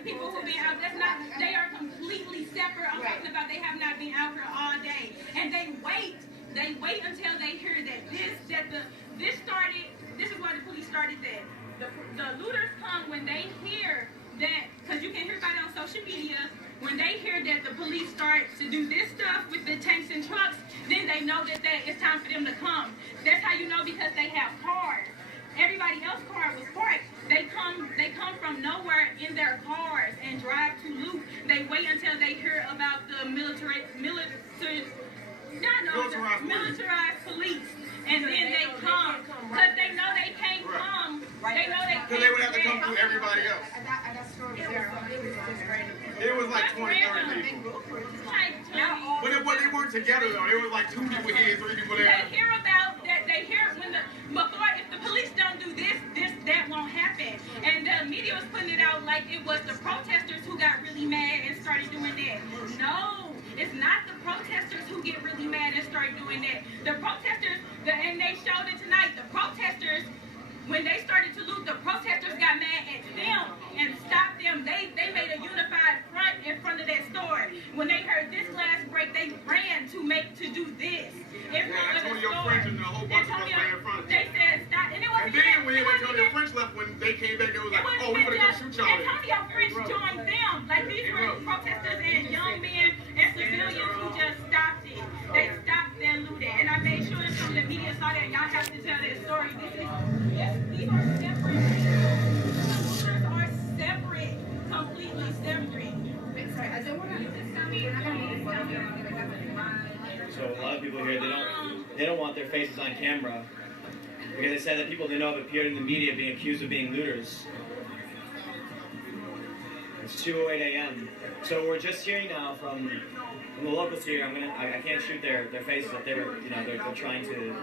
the people who've been out. That's not. They are completely separate. I'm talking about they have not been out here all day, and they wait. They wait until they hear that this started. This is why the police started that. The looters come when they hear that, because you can hear about it on social media. When they hear that the police start to do this stuff with the tanks and trucks, then they know that it's time for them to come. That's how you know, because they have cars. Everybody else's car was parked. They come from nowhere in their cars and drive to loot. They wait until they hear about the militarized police, and then they come, because they know they can't come. They know they can't. Because they would have to come through everybody else. It was like 20, 30 people. But they weren't together though. It was like 2 people here, 3 people there. They hear about that. They hear before, if the police don't do this, that won't happen. And the media was putting it out like it was the protesters who got really mad and started doing that. No, it's not the protesters who get really mad and start doing that. The protesters, and they showed it tonight. The protesters, when they started to loot, the protesters got mad at them and stopped them. They made a unified front in front of that store. When they heard this glass break, they ran to do this. Antonio French and a whole bunch of us ran in front of them. They said stop, and it wasn't. And then when Antonio French left, when they came back, it was like, oh, we're gonna go shoot y'all. Antonio French joined them. Like, these were protesters and young men and civilians who just stopped it. They stopped their looting, and I made sure that some of the media saw that. Y'all have to tell that story. These are separate. The looters are separate, completely separate. So a lot of people here, they don't want their faces on camera because they said that people they know have appeared in the media being accused of being looters. It's 2:08 a.m. So we're just hearing now from the locals here. I can't shoot their faces, but they're trying to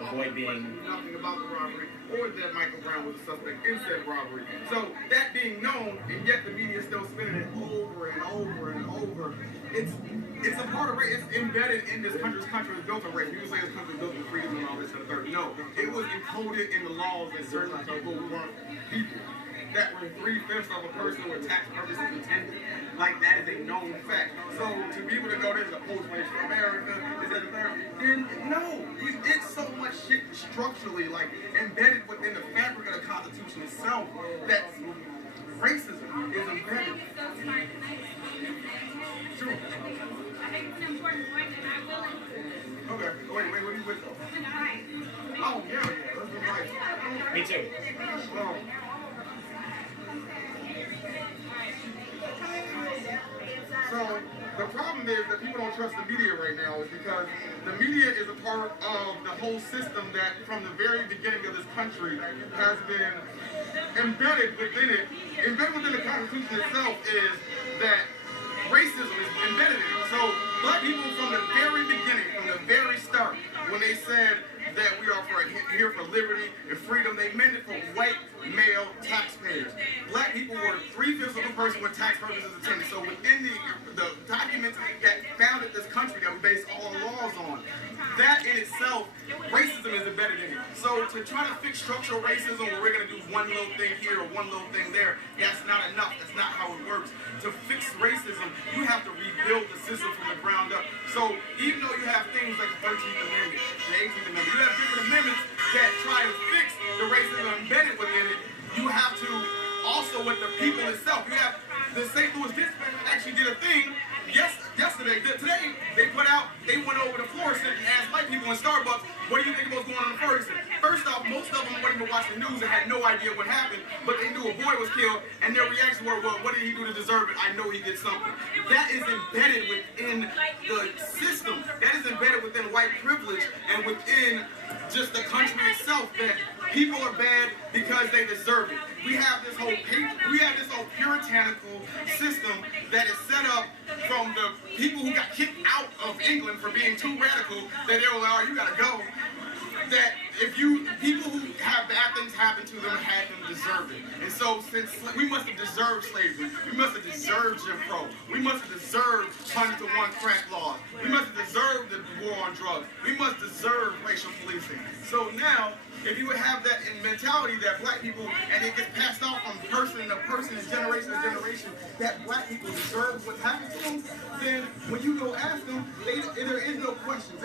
avoid being. Nothing about the robbery or that Michael Brown was a suspect in said robbery. So that being known, and yet the media is still spinning it over and over and over. It's a part of race. It's embedded in this country's country. It's built on race. People say this country is built on freedom and all this and the third. No, it was encoded in the laws that certain people weren't people. That were 3/5 of a person with tax purposes intended. Like, that is a known fact. So to be able to know there's a post-racial America, is that the third? Then no, it's so much shit structurally like embedded within the fabric of the Constitution itself that racism is embedded. Sure. I think it's an important point, and I will. Okay. Wait, what are you with though? Oh yeah, let's be right. Me too. Well, so the problem is that people don't trust the media right now is because the media is a part of the whole system that from the very beginning of this country has been embedded within it. Embedded within the Constitution itself is that racism is embedded in it. So black people from the very beginning, from the very start, when they said that we are here for liberty and freedom, they meant it for white male taxpayers. Black people were 3/5 of a person with tax purposes intended. So within the documents that founded this country that we base all our laws on, that in itself, racism is embedded in it. So to try to fix structural racism where we're going to do one little thing here or one little thing there, that's not enough. That's not how it works. To fix racism, you have to rebuild the system from the ground up. So even though you have things like the 13th Amendment, the 18th Amendment, you have different amendments that try to fix the racism embedded within it, you have to also with the people itself. You have the St. Louis Dispatch actually did a thing yesterday. Today, they went over to Florissant and asked white people in Starbucks, what do you think was going on in Ferguson? First off, most of them wouldn't even watch the news and had no idea what happened, but they knew a boy was killed, and their reaction were, well, what did he do to deserve it? I know he did something. That is embedded within the system. That is embedded within white privilege and within just the country itself, that people are bad because they deserve it. We have this whole puritanical system that is set up from the people who got kicked out of England for being too radical, that they were like, oh, you gotta go. that people who have bad things happen to them had them deserve it. And so since we must have deserved slavery, we must have deserved Jim Crow, we must have deserved 100 to 1 crack laws, we must have deserved the war on drugs, we must deserve racial policing. So now, if you would have that mentality that black people, and it gets passed off from person to person and generation to generation, that black people deserve what happened to them, then when you go ask them, there is no question.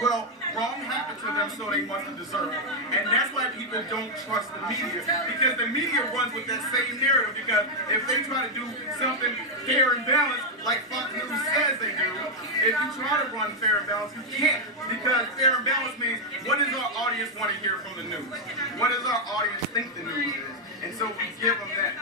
Well, wrong happened to them, so they must have deserved it. And that's why people don't trust the media, because the media runs with that same narrative, because if they try to do something fair and balanced, like Fox News says they do, if you try to run fair and balanced, you can't, because fair and balanced means, what does our audience want to hear from the news? What does our audience think the news is? And so we give them that.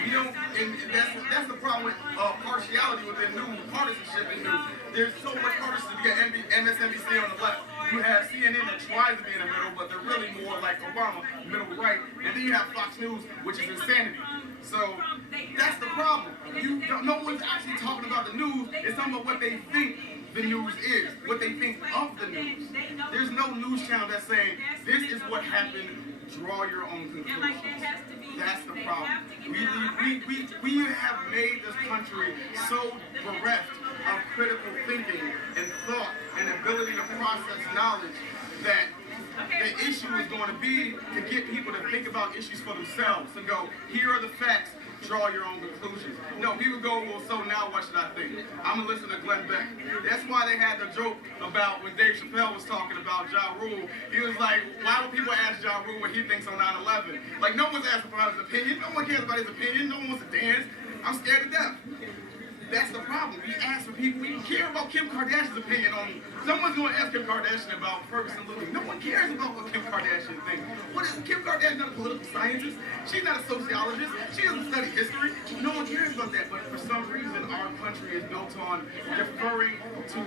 We don't, and that's the problem with partiality within news, partisanship in news. There's so much partisanship. You got MSNBC on the left. You have CNN that tries to be in the middle, but they're really more like Obama, middle right. And then you have Fox News, which is insanity. So that's the problem. No one's actually talking about the news. It's talking about what they think the news is, what they think of the news. There's no news channel that's saying, this is what happened, draw your own conclusions. That's the problem. We have made this country so bereft of critical thinking and thought and ability to process knowledge that the issue is going to be to get people to think about issues for themselves and go, here are the facts, draw your own conclusions. No, people go, well, so now what should I think? I'm going to listen to Glenn Beck. That's why they had the joke about when Dave Chappelle was talking about Ja Rule. He was like, why would people ask Ja Rule what he thinks on 9/11? Like, no one's asking about his opinion. No one cares about his opinion. No one wants to dance. I'm scared to death. That's the problem. We ask for people. We care about Kim Kardashian's opinion on. Someone's going to ask Kim Kardashian about Ferguson Missouri. No one cares about what Kim Kardashian thinks. What is Kim Kardashian? Not a political scientist. She's not a sociologist. She doesn't study history. No one cares about that. But for some reason, our country is built on deferring to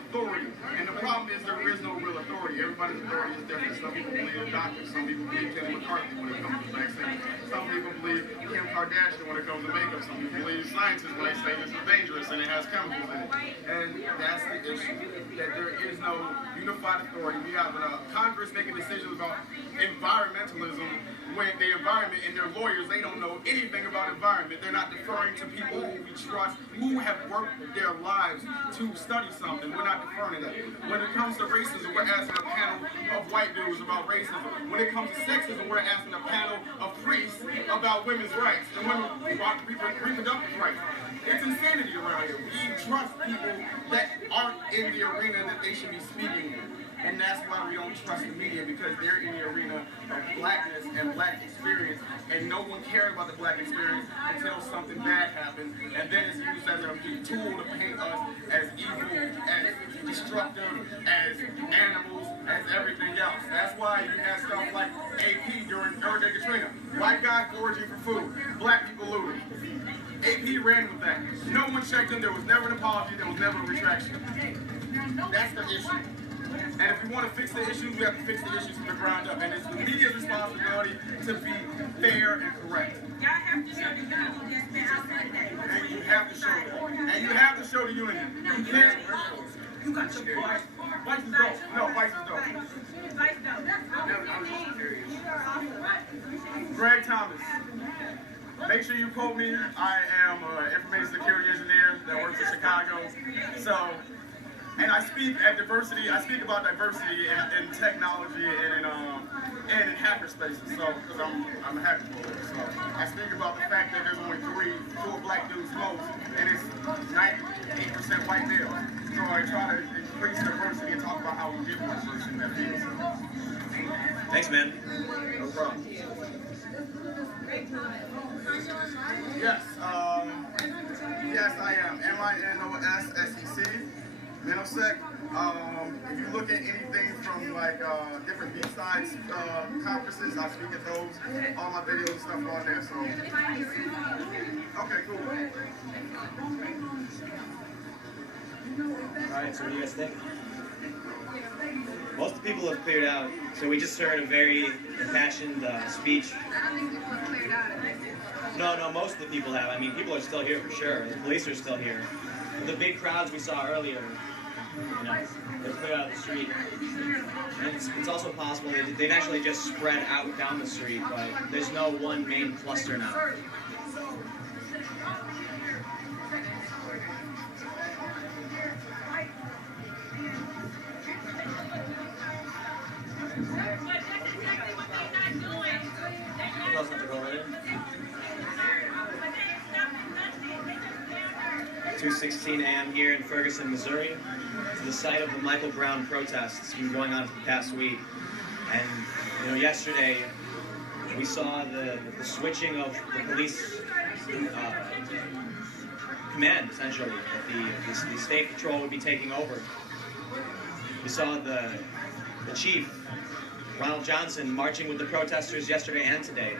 authority. And the problem is there is no real authority. Everybody's authority is different. Some people believe in doctors. Some people believe Kelly McCarthy when it comes to vaccine. Some people believe Kim Kardashian when it comes to makeup. Some people believe scientists when they say this is dangerous and it has chemicals in it. And that's the issue, that there is no unified authority. We have Congress making decisions about environmentalism when the environment and their lawyers, they don't know anything about environment. They're not deferring to people who we trust, who have worked their lives to study something. We're not deferring to that. When it comes to racism, we're asking a panel of white dudes about racism. When it comes to sexism, we're asking a panel of priests about women's rights and reproductive rights. It's insanity around here. We trust people that aren't in the arena that they should be speaking in. And that's why we don't trust the media, because they're in the arena of blackness and black experience, and no one cares about the black experience until something bad happens, and then it's used as a tool to paint us as evil, as destructive, as animals, as everything else. That's why you have stuff like AP during Hurricane Katrina. White guy foraging for food, black people looting. AP ran with that. No one checked him. There was never an apology. There was never a retraction. That's the issue. And if we want to fix the issues, we have to fix the issues from the ground up. And it's the media's responsibility to be fair and correct. Y'all have to show the unity that's been out there today. And you have to show that. And you have to show the unity. You can't. You got your voice. Vice is dope. No, Vice is dope. Vice dope. Greg Thomas. Make sure you quote me. I am an information security engineer that works in Chicago. So, and I speak at diversity. I speak about diversity in technology and in hacker spaces. So, because I'm a hacker player. So, I speak about the fact that there's only 4 black dudes most, and it's 98% white males. So I try to increase diversity and talk about how we get more diversity in that field. Thanks, man. No problem. Yes, yes, I am. MINOSSEC, Minosec. If you look at anything from like different B-sides conferences, I speak at those. All my videos and stuff are on there. So, okay, cool. All right, so what do you guys think? Most of the people have cleared out, so we just heard a very impassioned speech. No, most of the people have. I mean, people are still here for sure. The police are still here. The big crowds we saw earlier, You know, they're clear out of the street. And it's also possible that they've actually just spread out down the street, but there's no one main cluster now. Close enough to go right in. 2:16 a.m. here in Ferguson, Missouri. It's the site of the Michael Brown protests. It's been going on for the past week. And, you know, yesterday we saw the switching of the police command, essentially. That the state patrol would be taking over. We saw the chief, Ronald Johnson, marching with the protesters yesterday and today.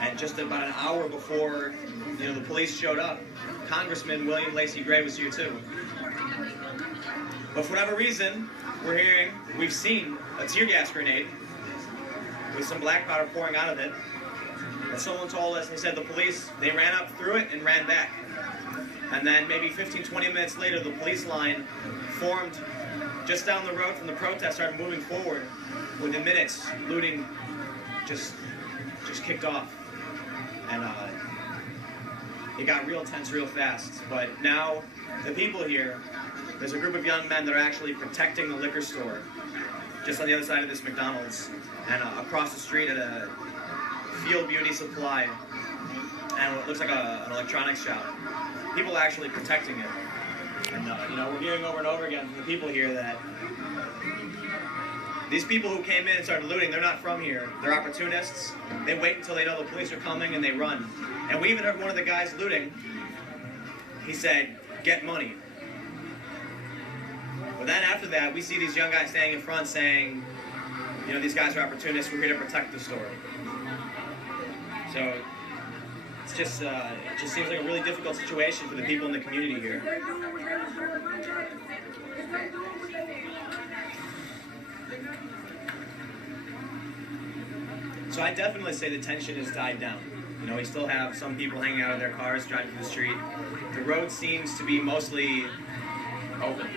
And just about an hour before, you know, the police showed up, Congressman William Lacey Gray was here too. But for whatever reason, we've seen a tear gas grenade with some black powder pouring out of it. And someone told us, they said the police, they ran up through it and ran back. And then maybe 15, 20 minutes later, the police line formed just down the road from the protest, started moving forward. Within minutes, looting just kicked off. And it got real tense real fast. But now, the people here, there's a group of young men that are actually protecting the liquor store just on the other side of this McDonald's, and across the street at a Field Beauty Supply and what looks like an electronics shop. People are actually protecting it. And you know, we're hearing over and over again from the people here that these people who came in and started looting, they're not from here. They're opportunists. They wait until they know the police are coming and they run. And we even heard one of the guys looting, he said, "Get money." But then after that, we see these young guys standing in front saying, you know, these guys are opportunists, we're here to protect the store. So it's just, it just seems like a really difficult situation for the people in the community here. So I definitely say the tension has died down. You know, we still have some people hanging out of their cars, driving through the street. The road seems to be mostly open.